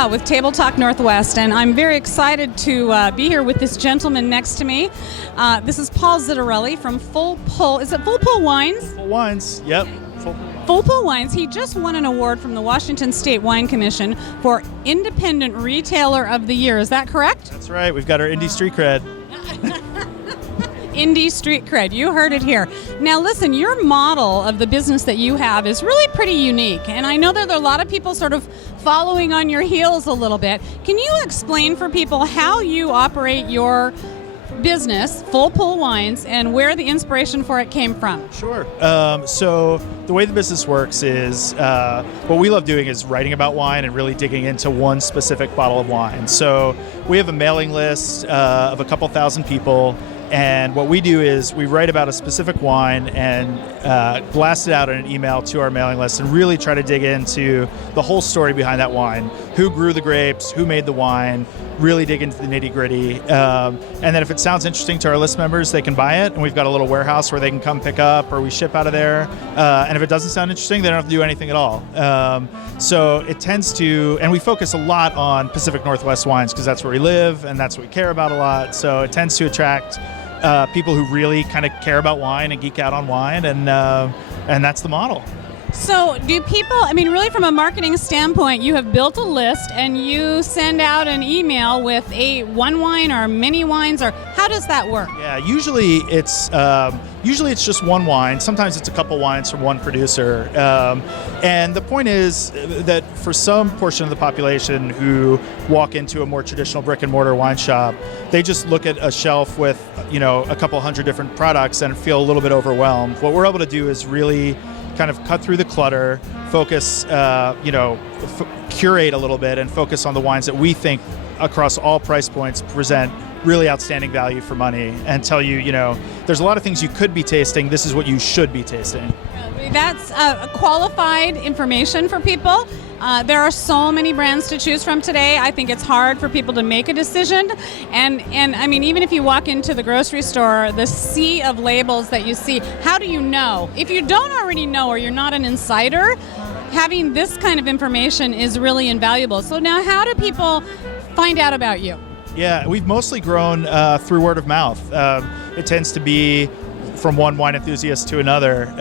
Peha with TableTalk Northwest, and I'm very excited to be here with this gentleman next to me. This is Paul Ziterelli from Full Pull. Is it Full Pull Wines? Full Wines, yep. Full Pull Wines. He just won an award from the Washington State Wine Commission for Independent Retailer of the Year. Is that correct? That's right. We've got our Indie Street cred. Indie Street cred. You heard it here. Now listen, your model of the business that you have is really pretty unique, and I know that there are a lot of people sort of following on your heels a little bit. Can you explain for people how you operate your business, Full Pull Wines, and where the inspiration for it came from? Sure. So the way the business works is what we love doing is writing about wine and really digging into one specific bottle of wine. So we have a mailing list of a couple thousand people. And what we do is we write about a specific wine and blast it out in an email to our mailing list and really try to dig into the whole story behind that wine. Who grew the grapes, who made the wine, really dig into the nitty gritty. And then if it sounds interesting to our list members, they can buy it. And we've got a little warehouse where they can come pick up, or we ship out of there. And if it doesn't sound interesting, they don't have to do anything at all. So it tends to, and we focus a lot on Pacific Northwest wines because that's where we live and that's what we care about a lot. So it tends to attract people who really kind of care about wine and geek out on wine, and that's the model. So do people, I mean, really from a marketing standpoint, you have built a list and you send out an email with one wine or many wines, or how does that work? Yeah, usually it's just one wine. Sometimes it's a couple wines from one producer. And the point is that for some portion of the population who walk into a more traditional brick and mortar wine shop, they just look at a shelf with, a couple hundred different products and feel a little bit overwhelmed. What we're able to do is really kind of cut through the clutter, focus, curate a little bit and focus on the wines that we think across all price points present really outstanding value for money, and tell you, there's a lot of things you could be tasting. This is what you should be tasting. That's qualified information for people. There are so many brands to choose from today. I think it's hard for people to make a decision. And I mean, even if you walk into the grocery store, the sea of labels that you see, how do you know? If you don't already know or you're not an insider, having this kind of information is really invaluable. So now how do people find out about you? Yeah, we've mostly grown through word of mouth. It tends to be from one wine enthusiast to another.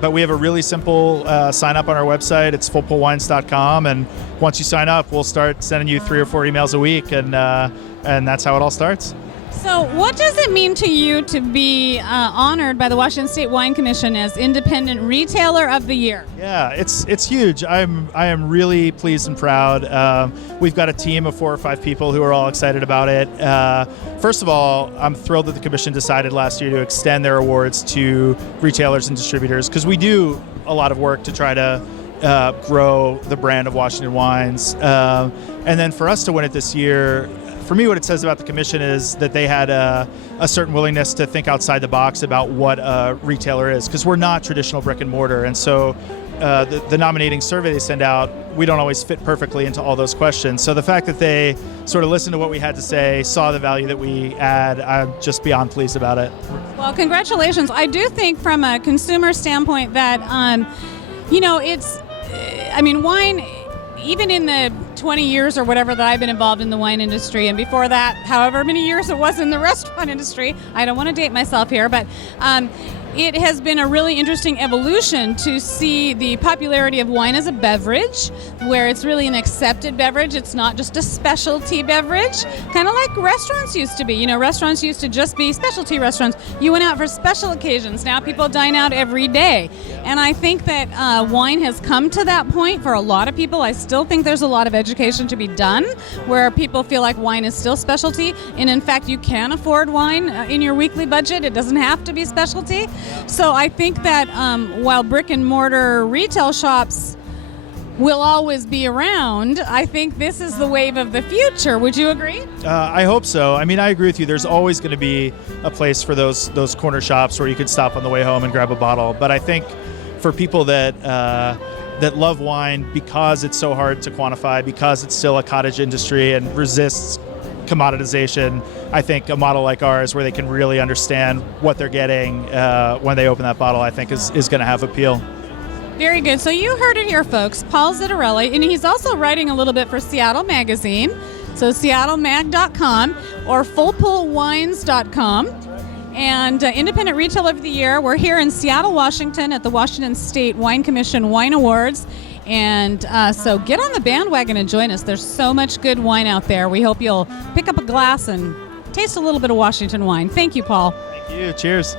But we have a really simple sign up on our website. It's fullpullwines.com. And once you sign up, we'll start sending you 3 or 4 emails a week. And that's how it all starts. So what does it mean to you to be honored by the Washington State Wine Commission as Independent Retailer of the Year? Yeah, it's huge. I am really pleased and proud. We've got a team of 4 or 5 people who are all excited about it. First of all, I'm thrilled that the commission decided last year to extend their awards to retailers and distributors, because we do a lot of work to try to grow the brand of Washington wines. And then for us to win it this year, for me, what it says about the commission is that they had a certain willingness to think outside the box about what a retailer is, because we're not traditional brick and mortar. And so the nominating survey they send out, we don't always fit perfectly into all those questions. So the fact that they sort of listened to what we had to say, saw the value that we add, I'm just beyond pleased about it. Well, congratulations. I do think from a consumer standpoint that, wine, even in the 20 years or whatever that I've been involved in the wine industry, and before that, however many years it was in the restaurant industry, I don't want to date myself here, but it has been a really interesting evolution to see the popularity of wine as a beverage, where it's really an accepted beverage. It's not just a specialty beverage, kind of like restaurants used to be. Restaurants used to just be specialty restaurants. You went out for special occasions. Now people dine out every day. And I think that wine has come to that point for a lot of people. I still think there's a lot of education to be done where people feel like wine is still specialty. And in fact, you can afford wine in your weekly budget. It doesn't have to be specialty. So I think that while brick and mortar retail shops will always be around, I think this is the wave of the future. Would you agree? I hope so. I mean, I agree with you. There's always going to be a place for those corner shops where you could stop on the way home and grab a bottle. But I think for people that love wine because it's so hard to quantify, because it's still a cottage industry and resists commoditization, I think a model like ours where they can really understand what they're getting when they open that bottle, I think is going to have appeal. Very good. So you heard it here, folks. Paul Ziterelli, and he's also writing a little bit for Seattle Magazine. So seattlemag.com or fullpoolwines.com. And Independent Retailer of the Year. We're here in Seattle, Washington at the Washington State Wine Commission Wine Awards. And so get on the bandwagon and join us. There's so much good wine out there. We hope you'll pick up a glass and taste a little bit of Washington wine. Thank you, Paul. Thank you. Cheers.